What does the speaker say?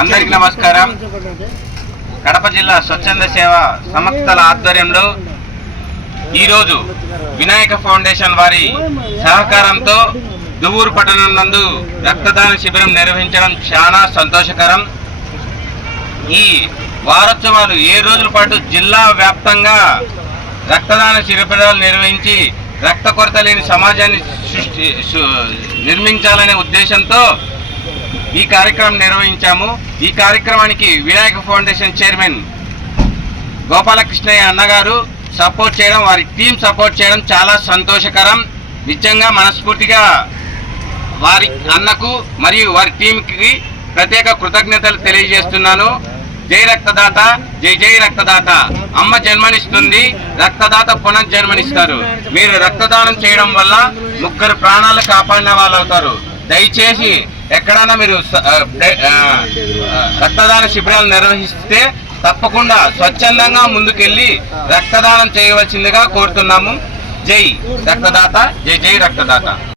అందరికి నమస్కారం. కడప జిల్లా స్వచ్ఛంద సేవ సంస్థల ఆధ్వర్యంలో ఈరోజు వినాయక ఫౌండేషన్ వారి సహకారంతో దువ్వూరు పట్టణం నందు రక్తదాన శిబిరం నిర్వహించడం చాలా సంతోషకరం. ఈ వారోత్సవాలు ఏ రోజుల పాటు జిల్లా వ్యాప్తంగా రక్తదాన శిబిరాలు నిర్వహించి రక్త కొరత లేని సమాజాన్ని సృష్టి నిర్మించాలనే ఉద్దేశంతో ఈ కార్యక్రమం నిర్వహించాము. ఈ కార్యక్రమానికి వినాయక ఫౌండేషన్ చైర్మన్ గోపాలకృష్ణయ్య అన్నగారు సపోర్ట్ చేయడం వారి టీం సపోర్ట్ చేయడం చాలా సంతోషకరం. నిజంగా మనస్ఫూర్తిగా వారి అన్నకు మరియు వారి టీంకి ప్రత్యేక కృతజ్ఞతలు తెలియజేస్తున్నాను. జై రక్తదాత జై జై రక్తదాత. అమ్మ జన్మనిస్తుంది రక్తదాత పునర్జన్మనిస్తారు మీరు రక్తదానం చేయడం వల్ల ముగ్గురు ప్రాణాలు కాపాడిన వాళ్ళు అవుతారు దయచేసి ఎక్కడైనా మీరు రక్తదాన శిబిరాలు నిర్వహిస్తే తప్పకుండా స్వచ్ఛందంగా ముందుకెళ్ళి రక్తదానం చేయవలసిందిగా కోరుతున్నాము. జై రక్తదాత జై జై రక్తదాత.